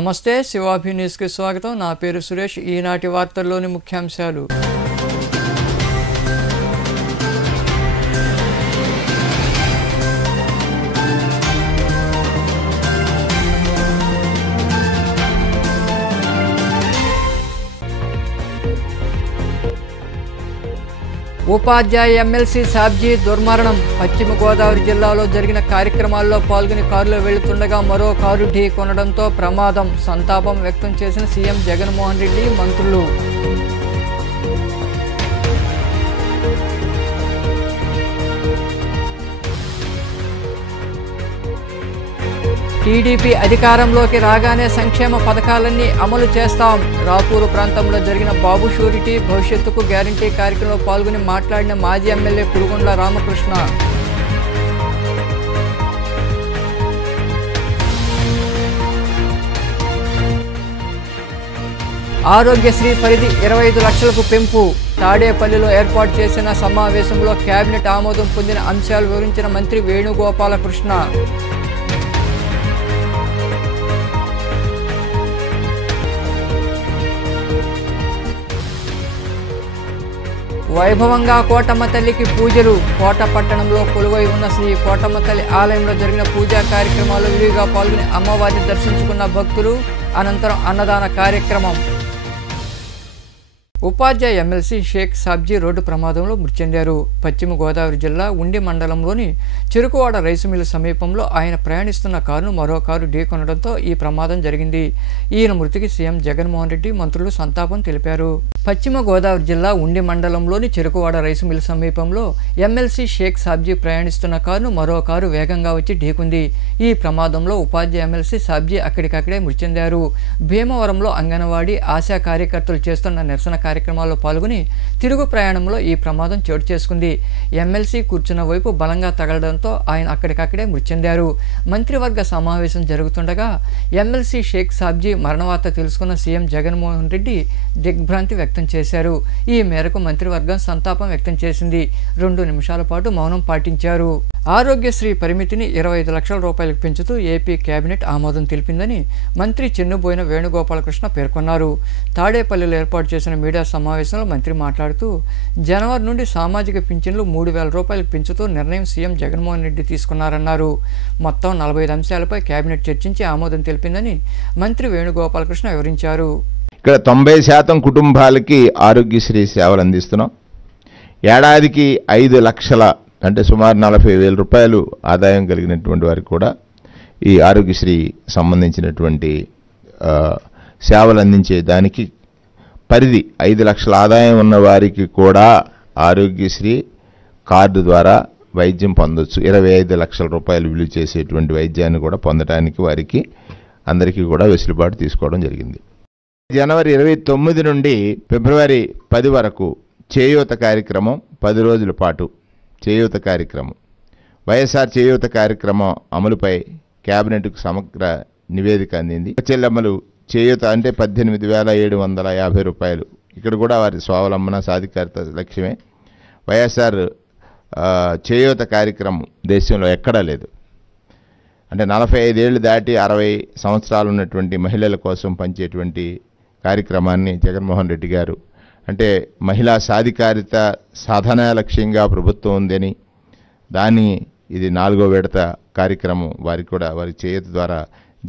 నమస్తే శివాభి న్యూస్కి స్వాగతం. నా పేరు సురేష్. ఈనాటి వార్తల్లోని ముఖ్యాంశాలు. ఉపాధ్యాయ ఎమ్మెల్సీ సాబ్జీ దుర్మరణం. పశ్చిమ గోదావరి జిల్లాలో జరిగిన కార్యక్రమాల్లో పాల్గొని కారులో వెళుతుండగా మరో కారు ఢీ కొనడంతో ప్రమాదం. సంతాపం వ్యక్తం చేసిన సీఎం జగన్మోహన్ రెడ్డి, మంత్రులు. టీడీపీ అధికారంలోకి రాగానే సంక్షేమ పథకాలన్నీ అమలు చేస్తాం. రాపూరు ప్రాంతంలో జరిగిన బాబు షూరిటీ భవిష్యత్తుకు గ్యారంటీ కార్యక్రమంలో పాల్గొని మాట్లాడిన మాజీ ఎమ్మెల్యే కురుగొండ్ల రామకృష్ణ. ఆరోగ్యశ్రీ పరిధి 25 లక్షలకు పెంపు. తాడేపల్లిలో ఏర్పాటు చేసిన సమావేశంలో కేబినెట్ ఆమోదం పొందిన అంశాలు వివరించిన మంత్రి వేణుగోపాలకృష్ణ. వైభవంగా కోటమ్మ తల్లికి పూజలు. కోట పట్టణంలో కొలువై ఉన్న శ్రీ కోటమ్మ తల్లి ఆలయంలో జరిగిన పూజా కార్యక్రమాల్లో విరివిగా పాల్గొని అమ్మవారిని దర్శించుకున్న భక్తులు. అనంతరం అన్నదాన కార్యక్రమం. ఉపాధ్యాయ ఎమ్మెల్సీ షేక్ సాబ్జీ రోడ్డు ప్రమాదంలో మృతి చెందారు. పశ్చిమ గోదావరి జిల్లా ఉండి మండలంలోని చెరుకువాడ రైసు మిల్లు సమీపంలో ఆయన ప్రయాణిస్తున్న కారును మరో కారు ఢీకొనడంతో ఈ ప్రమాదం జరిగింది. ఈయన మృతికి సీఎం జగన్మోహన్ రెడ్డి, మంత్రులు సంతాపం తెలిపారు. పశ్చిమ గోదావరి జిల్లా ఉండి మండలంలోని చెరుకువాడ రైసు మిల్లు సమీపంలో ఎమ్మెల్సీ షేక్ సాబ్జీ ప్రయాణిస్తున్న కారును మరో కారు వేగంగా వచ్చి ఢీకుంది. ఈ ప్రమాదంలో ఉపాధ్యాయ ఎమ్మెల్సీ సాబ్జీ అక్కడికక్కడే మృతి చెందారు. భీమవరంలో అంగన్వాడీ ఆశా కార్యకర్తలు చేస్తున్న నిరసన కార్యక్రమాల్లో పాల్గొని తిరుగు ప్రయాణంలో ఈ ప్రమాదం చోటు చేసుకుంది. ఎమ్మెల్సీ కూర్చున్న వైపు బలంగా తగలడంతో ఆయన అక్కడికక్కడే మృతి చెందారు. మంత్రివర్గ సమావేశం జరుగుతుండగా ఎమ్మెల్సీ షేక్ సాబ్జీ మరణవార్త తెలుసుకున్న సీఎం జగన్మోహన్ రెడ్డి దిగ్భ్రాంతి వ్యక్తం చేశారు. ఈ మేరకు మంత్రివర్గం సంతాపం వ్యక్తం చేసింది. 2 నిమిషాల పాటు మౌనం పాటించారు. ఆరోగ్యశ్రీ పరిమితిని 25 లక్షల రూపాయలకు పెంచుతూ ఏపీ కేబినెట్ ఆమోదం తెలిపిందని మంత్రి చెన్నుబోయిన వేణుగోపాలకృష్ణ పేర్కొన్నారు. తాడేపల్లిలో ఏర్పాటు చేసిన మీడియా సమావేశంలో మంత్రి మాట్లాడుతూ జనవరి నుండి సామాజిక పింఛన్లు 3,000 రూపాయలకు పెంచుతూ నిర్ణయం సీఎం జగన్మోహన్ రెడ్డి తీసుకున్నారన్నారు. మొత్తం 45 అంశాలపై కేబినెట్ చర్చించి ఆమోదం తెలిపిందని మంత్రి వేణుగోపాలకృష్ణ వివరించారు. ఇక్కడ 90% కుటుంబాలకి ఆరోగ్యశ్రీ సేవలు అందిస్తున్నాం. ఏడాదికి 5 లక్షల అంటే సుమారు 40,000 రూపాయలు ఆదాయం కలిగినటువంటి వారికి కూడా ఈ ఆరోగ్యశ్రీ సంబంధించినటువంటి సేవలు అందించే దానికి పరిధి 5 లక్షల ఆదాయం ఉన్న వారికి కూడా ఆరోగ్యశ్రీ కార్డు ద్వారా వైద్యం పొందొచ్చు. 25 లక్షల రూపాయలు విలువ చేసేటువంటి వైద్యాన్ని కూడా పొందడానికి వారికి అందరికీ కూడా వెసులుబాటు తీసుకోవడం జరిగింది. జనవరి 29 నుండి ఫిబ్రవరి 10 వరకు చేయూత కార్యక్రమం 10 రోజుల పాటు చేయూత కార్యక్రమం, వైఎస్ఆర్ చేయూత కార్యక్రమం అమలుపై కేబినెట్కు సమగ్ర నివేదిక అందింది. చెల్లెమ్మలు చేయూత అంటే 18,750 రూపాయలు. ఇక్కడ కూడా వారి స్వావలంబన సాధికారత లక్ష్యమే. వైఎస్ఆర్ చేయూత కార్యక్రమం దేశంలో ఎక్కడా లేదు. అంటే 45 ఏళ్ళు దాటి 60 సంవత్సరాలు ఉన్నటువంటి మహిళల కోసం పనిచేటువంటి కార్యక్రమాన్ని జగన్మోహన్ రెడ్డి గారు అంటే మహిళా సాధికారిత సాధన లక్ష్యంగా ప్రభుత్వం ఉందని, దాన్ని ఇది 4వ విడత కార్యక్రమం. వారికి కూడా వారి చేయూత ద్వారా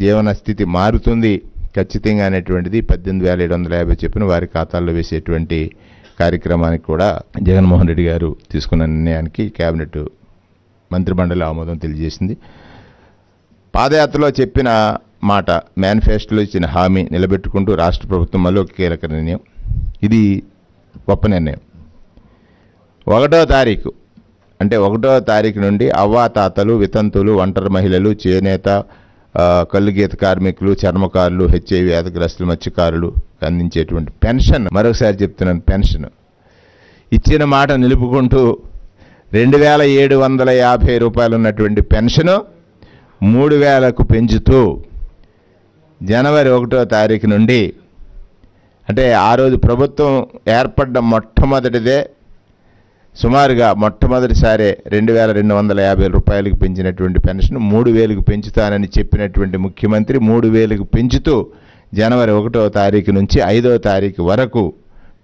జీవన స్థితి మారుతుంది ఖచ్చితంగా అనేటువంటిది 18,750 చెప్పిన వారి ఖాతాల్లో వేసేటువంటి కార్యక్రమానికి కూడా జగన్మోహన్ రెడ్డి గారు తీసుకున్న నిర్ణయానికి కేబినెట్ మంత్రిమండలి ఆమోదం తెలియజేసింది. పాదయాత్రలో చెప్పిన మాట, మేనిఫెస్టోలో ఇచ్చిన హామీ నిలబెట్టుకుంటూ రాష్ట్ర ప్రభుత్వం మళ్ళీ ఒక కీలక నిర్ణయం. ఇది గొప్ప నిర్ణయం. 1వ తారీఖు అంటే 1వ తారీఖు నుండి అవ్వాతాతలు, వితంతులు, ఒంటరి మహిళలు, చేనేత, కళ్ళు గీత కార్మికులు, చర్మకారులు, HIV వ్యాధిగ్రస్తులు, మత్స్యకారులు అందించేటువంటి పెన్షన్, మరొకసారి చెప్తున్నాను, పెన్షన్ ఇచ్చిన మాట నిలుపుకుంటూ 2,750 రూపాయలు ఉన్నటువంటి పెన్షను 3,000కు పెంచుతూ జనవరి 1వ తారీఖు నుండి అంటే ఆ రోజు ప్రభుత్వం ఏర్పడ్డ మొట్టమొదటిదే సుమారుగా మొట్టమొదటిసారి 2,250 రూపాయలకు పెంచినటువంటి పెన్షన్ 3,000కు పెంచుతానని చెప్పినటువంటి ముఖ్యమంత్రి 3,000కు పెంచుతూ జనవరి 1వ తారీఖు నుంచి 5వ తారీఖు వరకు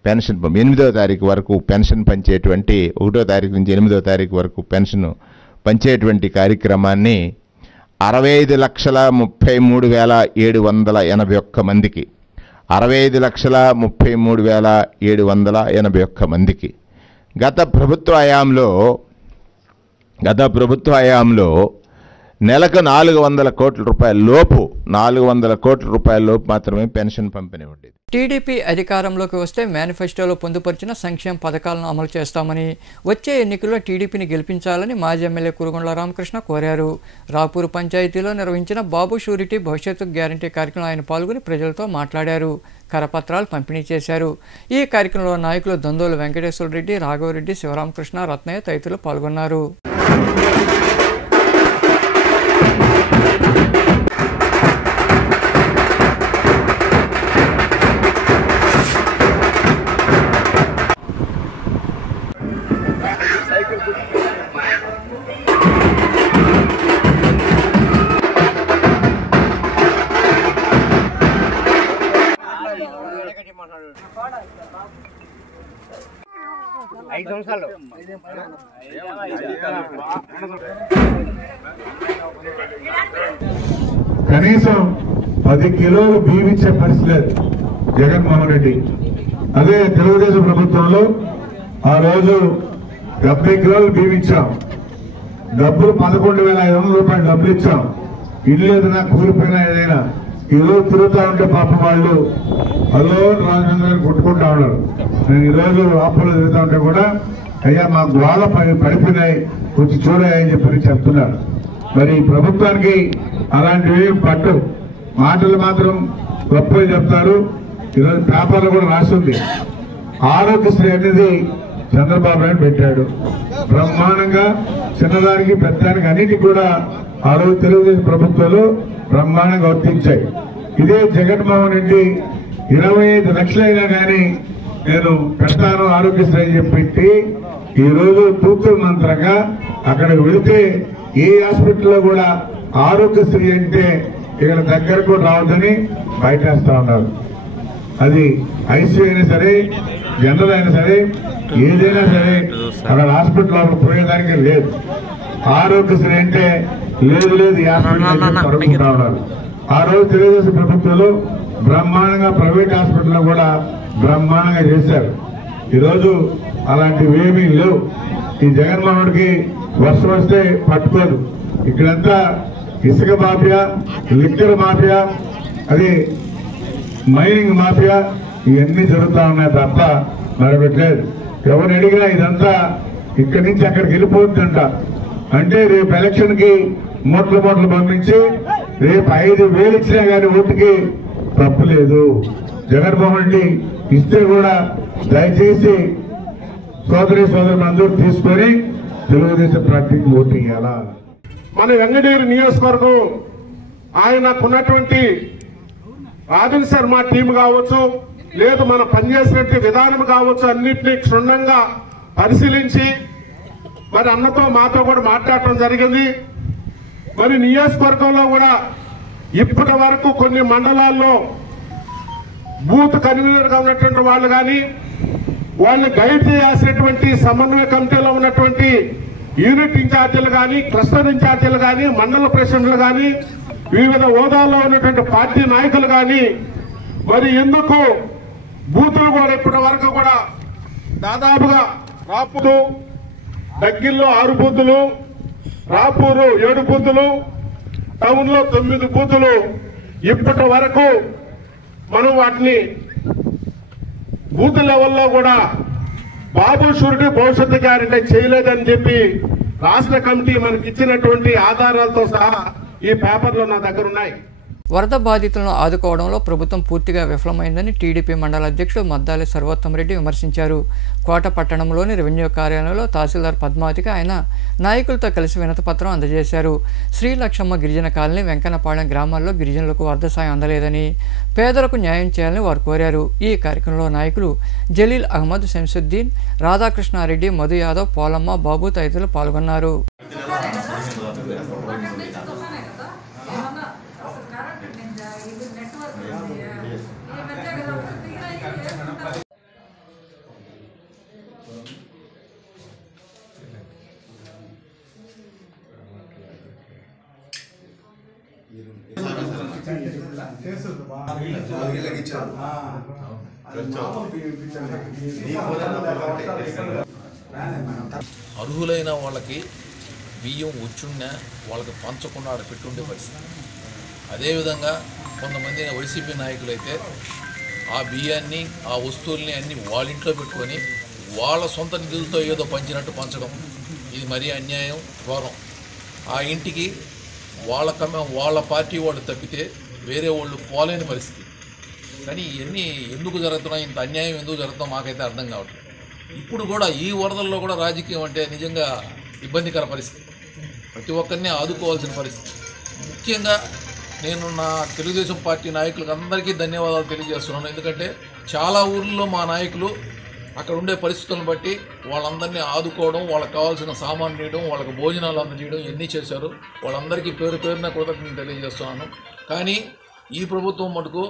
పెన్షన్ 8వ తారీఖు వరకు పెన్షన్ పంచేటువంటి 1వ తారీఖు నుంచి 8వ తారీఖు వరకు పెన్షన్ పంచేటువంటి కార్యక్రమాన్ని 65,33,781 మందికి 65,33,781 మందికి గత ప్రభుత్వ హయాంలో నెలకు 400 కోట్ల రూపాయల లోపు 400 కోట్ల రూపాయల లోపు మాత్రమే పెన్షన్ పంపిణీ ఉండేది. టీడీపీ అధికారంలోకి వస్తే మేనిఫెస్టోలో పొందుపరిచిన సంక్షేమ పథకాలను అమలు చేస్తామని, వచ్చే ఎన్నికల్లో టీడీపీని గెలిపించాలని మాజీ ఎమ్మెల్యే కురుగుండ్ల రామకృష్ణ కోరారు. రాపూరు పంచాయతీలో నిర్వహించిన బాబు షూరిటీ భవిష్యత్తు గ్యారంటీ కార్యక్రమంలో ఆయన పాల్గొని ప్రజలతో మాట్లాడారు. కరపత్రాలు పంపిణీ చేశారు. ఈ కార్యక్రమంలో నాయకులు దొందోలు వెంకటేశ్వర రెడ్డి, రాఘవరెడ్డి, శివరామకృష్ణ, రత్నయ్య తదితరులు పాల్గొన్నారు. కనీసం 10 కిలోలు బియ్యం ఇచ్చే పరిస్థితి లేదు జగన్మోహన్ రెడ్డి. అదే తెలుగుదేశం ప్రభుత్వంలో ఆ రోజు 70 కిలోలు బియ్యం ఇచ్చాం, డబ్బులు 11,500 రూపాయలు డబ్బులు ఇచ్చాం. ఇల్లు ఏదైనా కూలిపోయినా ఏదైనా ఈరోజు తిరుగుతా ఉంటే పాపం వాళ్ళు అల్లో రాజేంద్ర కొట్టుకుంటా ఉన్నారు. నేను ఈరోజు ఆపలు తిరుగుతా ఉంటే కూడా అయ్యా మా గోడ పడిపోయినాయి వచ్చి చూడాయని చెప్పి చెప్తున్నారు. మరి ప్రభుత్వానికి అలాంటివి పట్టు మాటలు మాత్రం గొప్పగా చెప్తారు. ఈరోజు పేపర్లో కూడా రాస్తుంది. ఆరోగ్యశ్రీ అనేది చంద్రబాబు నాయుడు పెట్టాడు బ్రహ్మాండంగా, చిన్నదానికి పెద్దదానికి అన్నిటికీ కూడా ఆ రోజు తెలుగుదేశం ప్రభుత్వాలు బ్రహ్మాండంగా వర్తించాయి. ఇదే జగన్మోహన్ రెడ్డి 25 లక్షలైనా కానీ నేను పెడతాను ఆరోగ్యశ్రీ అని చెప్పి ఈ రోజు తూతు మంత్రంగా అక్కడికి వెళితే ఏ హాస్పిటల్లో కూడా ఆరోగ్యశ్రీ అంటే ఇక్కడ దగ్గరకు రావద్దని బయటేస్తా ఉన్నారు. అది ఐసీయూ అయినా సరే, జనరల్ అయినా సరే, ఏదైనా సరే అక్కడ హాస్పిటల్ పోయేదానికి లేదు. ఆరోగ్యశ్రీ అంటే లేదు ఈ హాస్పిటల్ పడుకుంటా ఉన్నారు. ఆ రోజు తెలుగుదేశం ప్రభుత్వంలో బ్రహ్మాండంగా ప్రైవేట్ హాస్పిటల్ కూడా బ్రహ్మాండంగా చేశారు. ఈరోజు అలాంటివి ఏమీ లేవు. ఈ జగన్మోహన్కి వర్షం వస్తే పట్టుకోదు. ఇక్కడంతా ఇసుక మాఫియా, లిక్కర్ మాఫియా, అది మైనింగ్ మాఫియా, ఇవన్నీ జరుగుతూ ఉన్నాయి తప్ప మరొకట్లేదు. ఎవరు అడిగినా ఇదంతా ఇక్కడి నుంచి అక్కడికి వెళ్ళిపోతుందంట. అంటే రేపు ఎలక్షన్ కి మూటలు పంపించి రేపు 5,000 ఇచ్చినా కానీ ఓటుకి తప్పు లేదు. జగన్మోహన్ రెడ్డి ఇస్తే కూడా దయచేసి సోదరులందరూ తీసుకొని తెలుగుదేశం పార్టీకి ఓటు ఇవ్వాలా. మన వెంగడేరు నియోజకవర్గం ఆయనకున్నటువంటి రాజన్ శర్మ టీం కావచ్చు, లేదు మన పనిచేసినట్టు విధానం కావచ్చు, అన్నింటినీ క్షుణ్ణంగా పరిశీలించి మరి అన్నతో మాతో కూడా మాట్లాడటం జరిగింది. మరి నియోజకవర్గంలో కూడా ఇప్పటి వరకు కొన్ని మండలాల్లో బూత్ కన్వీనర్గా ఉన్నటువంటి వాళ్ళు కానీ, వాళ్ళని గైడ్ చేయాల్సినటువంటి సమన్వయ కమిటీలో ఉన్నటువంటి యూనిట్ ఇన్ఛార్జీలు కానీ, క్లస్టర్ ఇన్ఛార్జీలు కానీ, మండల ప్రెసిడెంట్లు కానీ, వివిధ హోదాల్లో ఉన్నటువంటి పార్టీ నాయకులు కానీ మరి ఎందుకు బూతులు కూడా ఇప్పటి వరకు కూడా దాదాపుగా రాపూరు దగ్గరలో 6 బూతులు, రాపూరు 7 బూతులు, టౌన్ లో 9 బూతులు ఇప్పటి వరకు మనం వాటిని బూత్ లెవెల్లో కూడా బాబు షూరిటీ భవిష్యత్తు గ్యారెంటీ చేయలేదని చెప్పి రాష్ట్ర కమిటీ మనకి ఇచ్చినటువంటి ఆధారాలతో సహా ఈ పేపర్లో నా దగ్గర ఉన్నాయి. వరద బాధితులను ఆదుకోవడంలో ప్రభుత్వం పూర్తిగా విఫలమైందని టీడీపీ మండల అధ్యక్షుడు మద్దాలి సర్వోత్తమరెడ్డి విమర్శించారు. కోట పట్టణంలోని రెవెన్యూ కార్యాలయంలో తహసీల్దార్ పద్మావతికి ఆయన నాయకులతో కలిసి వినతిపత్రం అందజేశారు. శ్రీలక్ష్మమ్మ గిరిజన కాలనీ, వెంకన్నపాళెం గ్రామాల్లో గిరిజనులకు వరద సాయం అందలేదని, పేదలకు న్యాయం చేయాలని వారు కోరారు. ఈ కార్యక్రమంలో నాయకులు జలీల్ అహ్మద్, శంసుద్దీన్, రాధాకృష్ణారెడ్డి, మధు యాదవ్, పోలమ్మ, బాబు తదితరులు పాల్గొన్నారు. అర్హులైన వాళ్ళకి బియ్యం వచ్చున్నా వాళ్ళకి పంచకుండా ఆడ పెట్టుండే పరిస్థితి. అదేవిధంగా కొంతమంది వైసీపీ నాయకులైతే ఆ బియ్యాన్ని ఆ వస్తువుల్ని అన్ని వాళ్ళ ఇంట్లో పెట్టుకొని వాళ్ళ సొంత నిధులతో ఏదో పంచినట్టు పంచడం, ఇది మరీ అన్యాయం, ఘోరం. ఆ ఇంటికి వాళ్ళ పార్టీ వాళ్ళు తప్పితే వేరే వాళ్ళు పోలేని పరిస్థితి. కానీ ఇవన్నీ ఎందుకు జరుగుతున్నాయి, ఇంత అన్యాయం ఎందుకు జరుగుతుందో మాకైతే అర్థం కావట్లేదు. ఇప్పుడు కూడా ఈ వరదల్లో కూడా రాజకీయం అంటే నిజంగా ఇబ్బందికర పరిస్థితి. ప్రతి ఒక్కరిని ఆదుకోవాల్సిన పరిస్థితి. ముఖ్యంగా నేను నా తెలుగుదేశం పార్టీ నాయకులకు అందరికీ ధన్యవాదాలు తెలియజేస్తున్నాను. ఎందుకంటే చాలా ఊర్లలో మా నాయకులు అక్కడ ఉండే పరిస్థితులను బట్టి వాళ్ళందరినీ ఆదుకోవడం, వాళ్ళకి కావాల్సిన సామాన్లు ఇవ్వడం, వాళ్ళకి భోజనాలు అందజేయడం ఇవన్నీ చేశారు. వాళ్ళందరికీ పేరు పేరున కృతజ్ఞతలు తెలియజేస్తున్నాను. కానీ ఈ ప్రభుత్వం మటుకు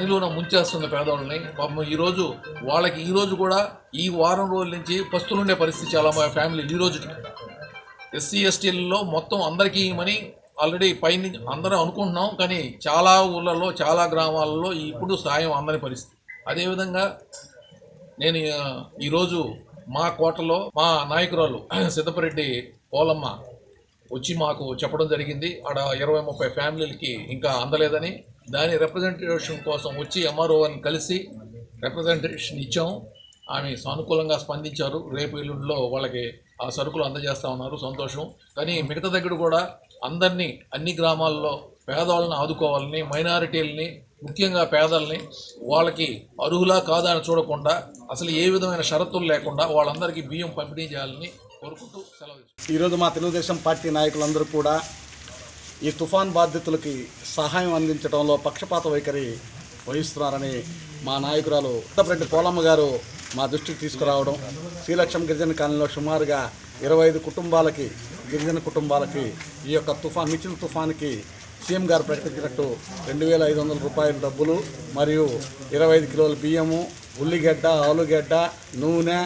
నిలువున ముంచేస్తుంది పేదవాళ్ళని. పాపం ఈరోజు వాళ్ళకి ఈరోజు కూడా ఈ వారం రోజుల నుంచి పస్తులుండే పరిస్థితి చాలా ఫ్యామిలీ. ఈ రోజుకి ఎస్సీ ఎస్టీలలో మొత్తం అందరికీ ఇవ్వమని ఆల్రెడీ పైన అందరూ అనుకుంటున్నాం. కానీ చాలా ఊళ్ళల్లో చాలా గ్రామాలలో ఇప్పుడు సాయం అందని పరిస్థితి. అదేవిధంగా నేను ఈరోజు మా కోటలో మా నాయకురాలు సిద్ధపరెడ్డి పోలమ్మ వచ్చి మాకు చెప్పడం జరిగింది. ఆడ 20-30 ఫ్యామిలీలకి ఇంకా అందలేదని, దాని రిప్రజెంటేషన్ కోసం వచ్చి ఎంఆర్ఓని కలిసి రిప్రజెంటేషన్ ఇచ్చాము. ఆమె సానుకూలంగా స్పందించారు. రేపు ఎల్లుండిలో వాళ్ళకి ఆ సరుకులు అందజేస్తూ ఉన్నారు, సంతోషం. కానీ మిగతా దగ్గర కూడా అందరినీ అన్ని గ్రామాల్లో పేదవాళ్ళని ఆదుకోవాలని, మైనారిటీలని ముఖ్యంగా పేదల్ని వాళ్ళకి అర్హులా కాదా అని చూడకుండా అసలు ఏ విధమైన షరతులు లేకుండా వాళ్ళందరికీ బియ్యం పంపిణీ చేయాలని కోరుకుంటూ సెలవు. ఈరోజు మా తెలుగుదేశం పార్టీ నాయకులందరూ కూడా ఈ తుఫాన్ బాధితులకి సహాయం అందించడంలో పక్షపాత వైఖరి వహిస్తున్నారని మా నాయకురాలు సిద్ధపరెడ్డి పోలమ్మ గారు మా దృష్టికి తీసుకురావడం, శ్రీలక్ష్యం గిరిజన కాలనీలో సుమారుగా 25 కుటుంబాలకి, గిరిజన కుటుంబాలకి ఈ యొక్క మిచిల్ తుఫాన్కి సీఎం గారు ప్రకటించినట్టు 2,500 రూపాయల డబ్బులు మరియు 25 కిలోల బియ్యము, ఉల్లిగడ్డ, ఆలుగడ్డ, నూనె,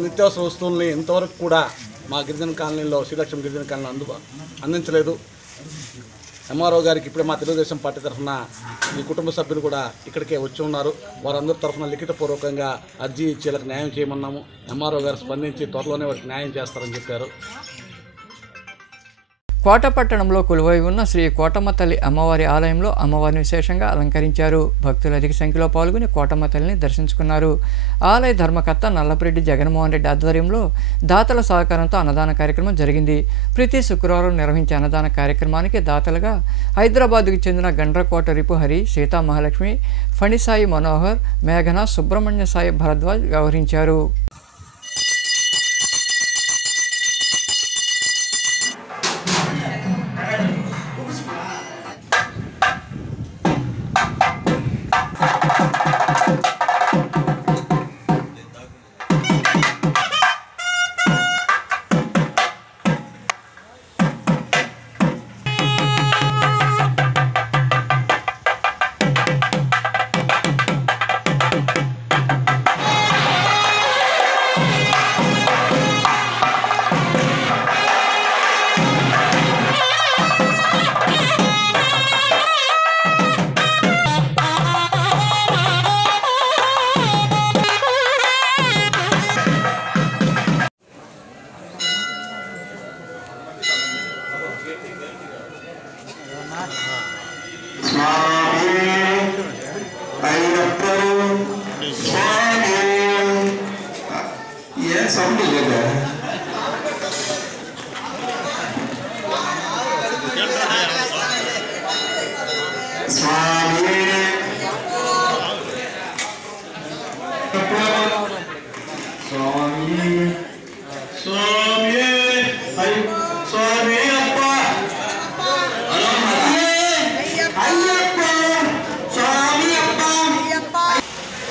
నిత్యావసర వస్తువుల్ని ఇంతవరకు కూడా మా గిరిజన కాలనీలో, శ్రీలక్ష్యం గిరిజన కాలనీలో అందించలేదు. ఎంఆర్ఓ గారికి ఇప్పుడే మా తెలుగుదేశం పార్టీ తరఫున ఈ కుటుంబ సభ్యులు కూడా ఇక్కడికే వచ్చి ఉన్నారు. వారందరి తరఫున లిఖితపూర్వకంగా అర్జీ ఇచ్చి వీళ్ళకి న్యాయం చేయమన్నాము. ఎంఆర్ఓ గారు స్పందించి త్వరలోనే వారికి న్యాయం చేస్తారని చెప్పారు. కోట పట్టణంలో కొలువై ఉన్న శ్రీ కోటమ్మ తల్లి అమ్మవారి ఆలయంలో అమ్మవారిని విశేషంగా అలంకరించారు. భక్తులు అధిక సంఖ్యలో పాల్గొని కోటమ్మ తల్లిని దర్శించుకున్నారు. ఆలయ ధర్మకర్త నల్లపరెడ్డి జగన్మోహన్ రెడ్డి ఆధ్వర్యంలో దాతల సహకారంతో అన్నదాన కార్యక్రమం జరిగింది. ప్రతి శుక్రవారం నిర్వహించే అన్నదాన కార్యక్రమానికి దాతలుగా హైదరాబాద్కు చెందిన గండ్రకోట రిపుహరి, సీతా మహాలక్ష్మి, ఫణిసాయి మనోహర్, మేఘన, సుబ్రహ్మణ్య సాయి భరద్వాజ్ వ్యవహరించారు.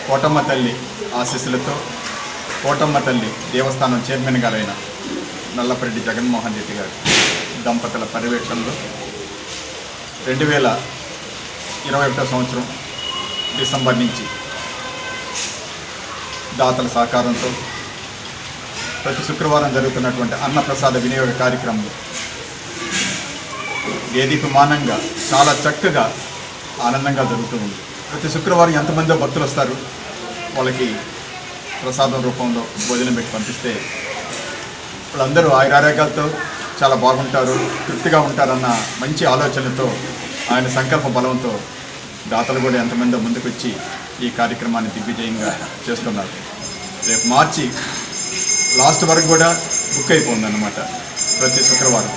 కోటమ్మ తల్లి ఆశీస్సులతో కోటమ్మ తల్లి దేవస్థానం చైర్మన్ గారైన నల్లపరెడ్డి జగన్మోహన్ రెడ్డి గారు దంపతుల పర్యవేక్షణలో 2021 సంవత్సరం డిసెంబర్ నుంచి దాతల సహకారంతో ప్రతి శుక్రవారం జరుగుతున్నటువంటి అన్నప్రసాద వినియోగ కార్యక్రమంలో దేదీప్యమానంగా చాలా చక్కగా ఆనందంగా జరుగుతూ ఉంది. ప్రతి శుక్రవారం ఎంతమందో భక్తులు వస్తారు, వాళ్ళకి ప్రసాదం రూపంలో భోజనం పెట్టి పంపిస్తే వాళ్ళందరూ ఆయురారోగ్యాలతో చాలా బాగుంటారు, తృప్తిగా ఉంటారన్న మంచి ఆలోచనతో ఆయన సంకల్ప బలంతో దాతలు కూడా ఎంతమందో ముందుకొచ్చి ఈ కార్యక్రమాన్ని దిగ్విజయంగా చేస్తున్నారు. రేపు మార్చి లాస్ట్ వరకు కూడా బుక్ అయిపోయిందన్నమాట ప్రతి శుక్రవారం.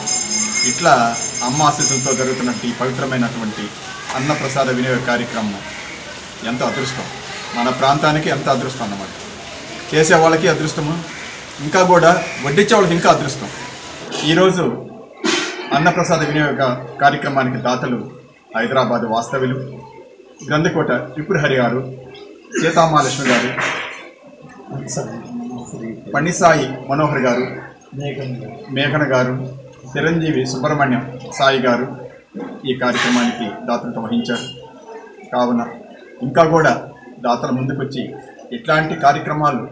ఇట్లా అమ్మ ఆశీస్సులతో జరుగుతున్నట్టు ఈ పవిత్రమైనటువంటి అన్నప్రసాద వినియోగ కార్యక్రమం ఎంత అదృష్టం, మన ప్రాంతానికి ఎంత అదృష్టం అన్నమాట. చేసే వాళ్ళకి అదృష్టము, ఇంకా కూడా వడ్డించే వాళ్ళకి ఇంకా అదృష్టం. ఈరోజు అన్నప్రసాద వినియోగ కార్యక్రమానికి దాతలు హైదరాబాద్ వాస్తవ్యులు, గ్రంథకోట విపుల్ హరి గారు, సీతామహాలక్ష్మి గారు, పణిసాయి మనోహర్ గారు, మేఘన గారు, చిరంజీవి సుబ్రహ్మణ్యం సాయి గారు ఈ కార్యక్రమానికి దాతలతో వహించారు. కావున ఇంకా కూడా దాతల ముందుకొచ్చి ఇట్లాంటి కార్యక్రమాలు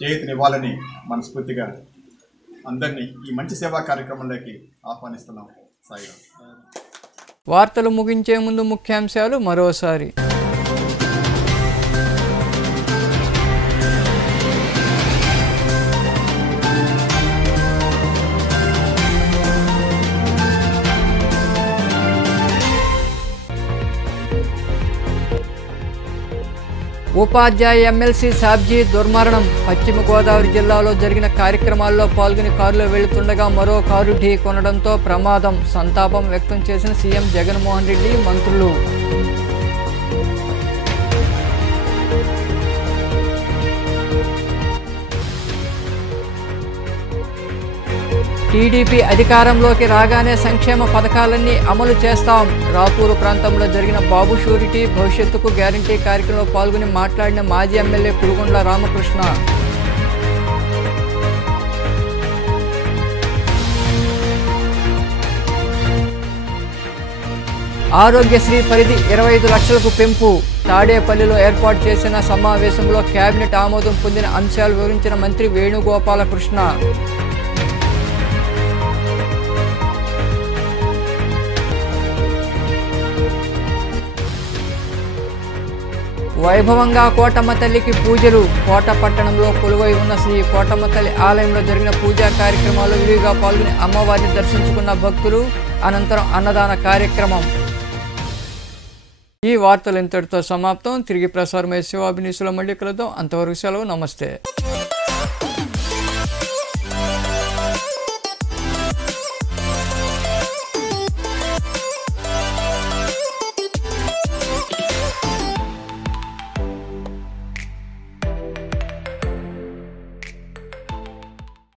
చేయూతనివ్వాలని మనస్ఫూర్తిగా అందరినీ ఈ మంచి సేవా కార్యక్రమంలోకి ఆహ్వానిస్తున్నాం. సాయిరాం. వార్తలు ముగించే ముందు ముఖ్యాంశాలు మరోసారి. ఉపాధ్యాయ ఎమ్మెల్సీ సాబ్జీ దుర్మరణం. పశ్చిమ గోదావరి జిల్లాలో జరిగిన కార్యక్రమాల్లో పాల్గొని కారులో వెళుతుండగా మరో కారు ఢీ కొనడంతో ప్రమాదం. సంతాపం వ్యక్తం చేసిన సీఎం జగన్మోహన్ రెడ్డి, మంత్రులు. టీడీపీ అధికారంలోకి రాగానే సంక్షేమ పథకాలన్నీ అమలు చేస్తాం. రాపూరు ప్రాంతంలో జరిగిన బాబు షూరిటీ భవిష్యత్తుకు గ్యారంటీ కార్యక్రమంలో పాల్గొని మాట్లాడిన మాజీ ఎమ్మెల్యే కురుగొండ్ల రామకృష్ణ. ఆరోగ్యశ్రీ పరిధి 25 లక్షలకు పెంపు. తాడేపల్లిలో ఏర్పాటు చేసిన సమావేశంలో కేబినెట్ ఆమోదం పొందిన అంశాలు వివరించిన మంత్రి వేణుగోపాలకృష్ణ. వైభవంగా కోటమ్మ తల్లికి పూజలు. కోట పట్టణంలో కొలువై ఉన్న శ్రీ కోటమ్మ తల్లి ఆలయంలో జరిగిన పూజా కార్యక్రమాల్లో విరివిగా పాల్గొని అమ్మవారిని దర్శించుకున్న భక్తులు. అనంతరం అన్నదాన కార్యక్రమం. ఈ వార్తలు ఇంతటితో సమాప్తం. తిరిగి ప్రసారమయ్యే శివాభినీసులో మళ్ళీ కలుద్దాం. అంతవరకు సెలవు. నమస్తే.